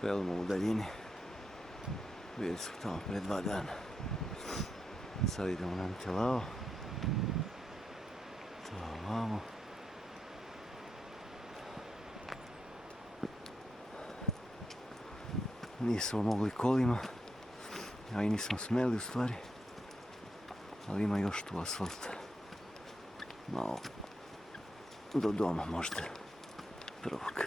Pelimo u daljini. Vidjeli smo tamo pre 2 dana. Sad idemo na Antelao. To ovamo. Nismo mogli kolima. A i nismo smeli u stvari. Ali ima još tu asfalta. Malo do doma možda. Prvog.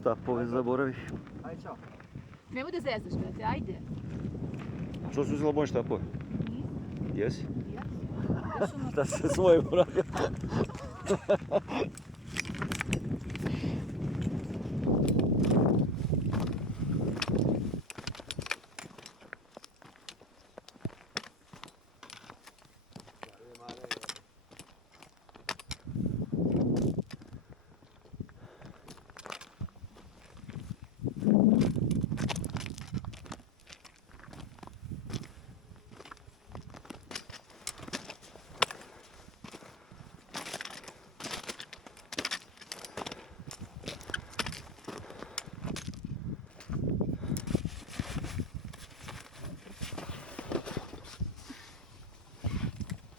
Štapove zaboravi. Ajde, čao. Nemoj da zezaš, brate, ajde. Što si uzela moje štapove? Nisam. Jesi? Ja. Još ono... Da se svoje uradio.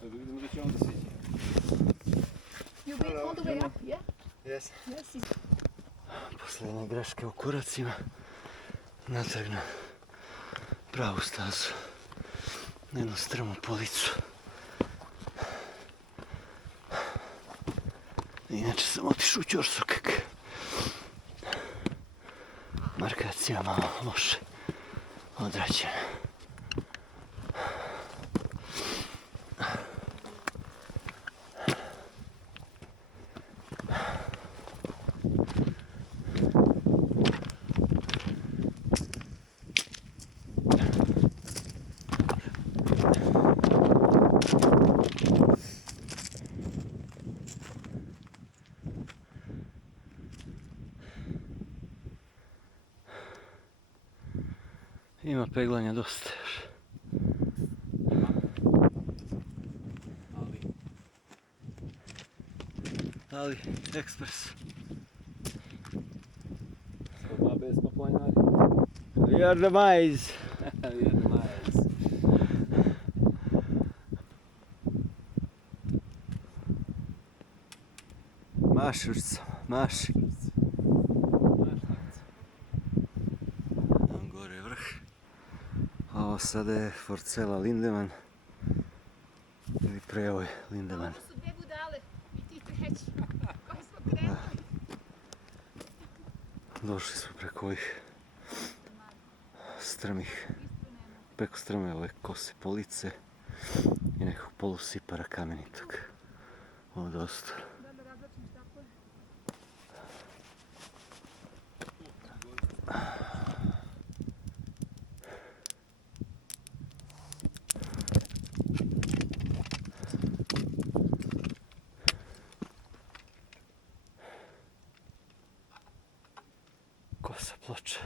Vidimo da će onda sići. You wait all the way up, yeah? Yes. Yes, Posljednje greške u kuracima. Natrag na pravu stazu. Na jednu strmu policu. Inače sam otišao u ćorsokak. Markacija malo loše odrađena. Ima peglanja dosta još. Ali, ekspres. Skoda bez paplanjari. We are the mice. Mašurca, maši. Tam gore je vrh. A ovo sada je Forcella Lindeman. Ili Prevoj Lindeman. Ovo su dvije budale i ti treći. Koji smo krenuli. Došli smo preko ovih strmih, preko strme ove kose police i nekog polusipara kamenitog. Ovo dosta. Da razlačim štapove. Kosa ploča.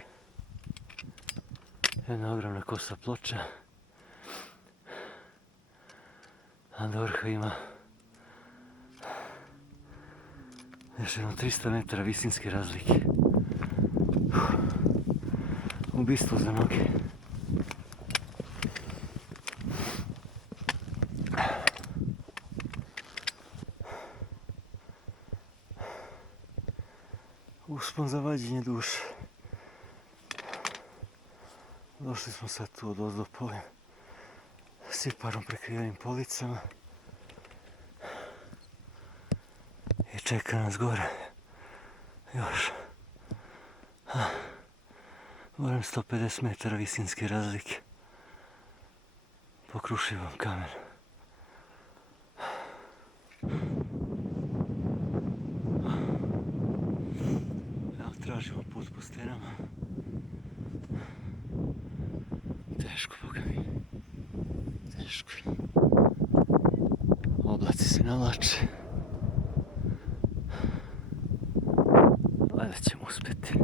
Jedna ogromna kosa ploča. A do vrha ima još jedno 300 metara visinske razlike. Ubistvo za noge. Uspon za vađenje duše. Došli smo sad tu od ozdo po ovim siparom prekrivenim policama. čeka nas gore. Još. Barem 150 metara visinske razlike. Po krušivom kamenu. Evo, tražimo put po stenama. Teško, boga mi. Teško. Oblaci se navlače. Valjda ćemo uspjeti.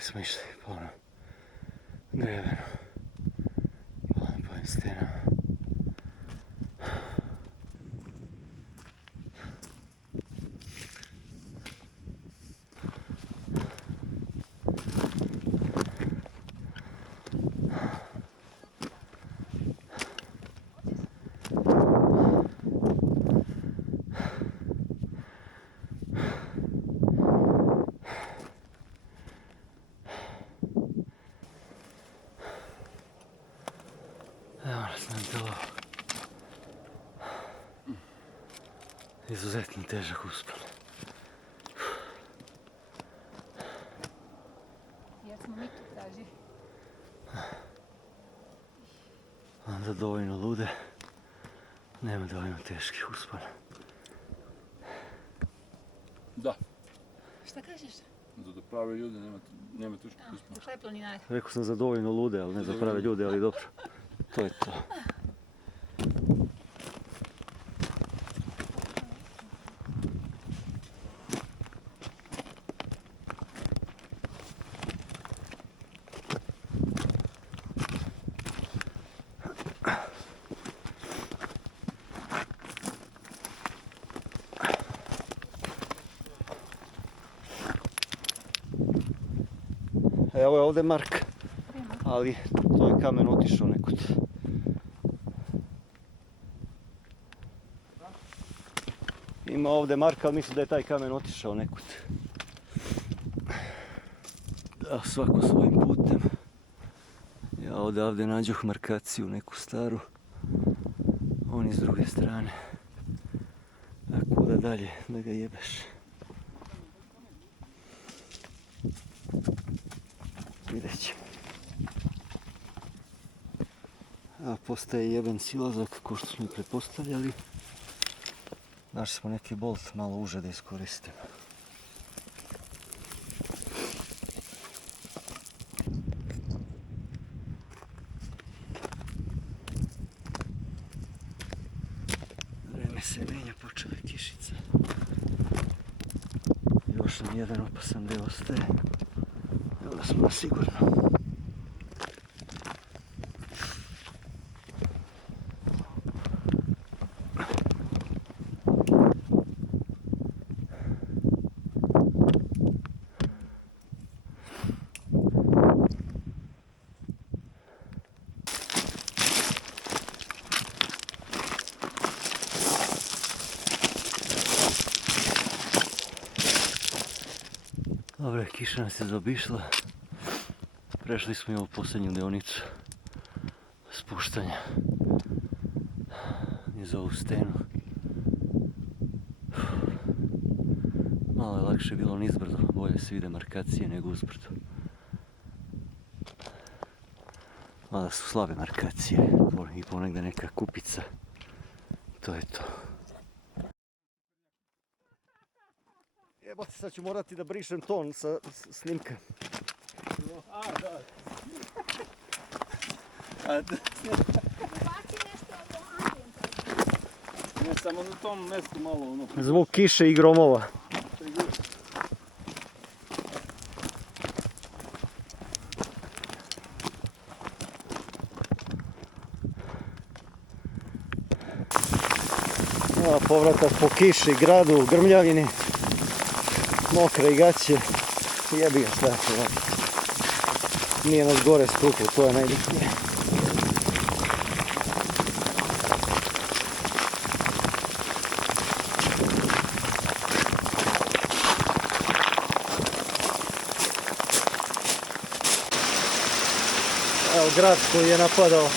Smo išli po onom drevenu, po ovim stenama. Evo nas na delo. Izuzetno težak uspon. Jer smo mi tu traži. Onda dovoljno lude. Nema dovoljno teških uspona. Da, Šta kažeš? za prave ljude nema teških Za uspona. kraj planinare. Rekao sam za dovoljno lude, ali ne za prave ljude, ali dobro. To je to. Evo je ovdje Mark, ali to je kamen otišao nekud. Ima ovdje Marka, ali mislim da je taj kamen otišao nekud. Da, svako svojim putem. Ja odavde nađoh markaciju neku staru. Oni s druge strane. A kuda dalje da ga jebeš? Vidjet ćemo. A postaje jeben silazak, ko što smo i pretpostavljali. Našli smo neki bolt malo uže da iskoristimo. Vreme se menja, počela je kišica. Još nam jedan opasan deo ostaje. Da smo na sigurno. Dobro, kiša nas je zaobišla. Prešli smo i ovu posljednju deonicu spuštanja niz ovu stenu. Malo je lakše bilo nizbrdo, bolje se vide markacije nego uzbrdo. Mada su slabe markacije i ponegdje neka kupica. To je to. Jebote, sad ću morati da brišem ton sa snimka. Baci nešto od ambijenta. Ne, samo na tom mjestu malo ono. Zvuk kiše i gromova. Povratak po kiši, gradu, grmljavini, mokre i gaće, jebi ga sve. Nije nas gore stuklo, to je najbitnije. Evo grad koji je napadao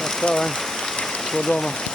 na tavan kod doma.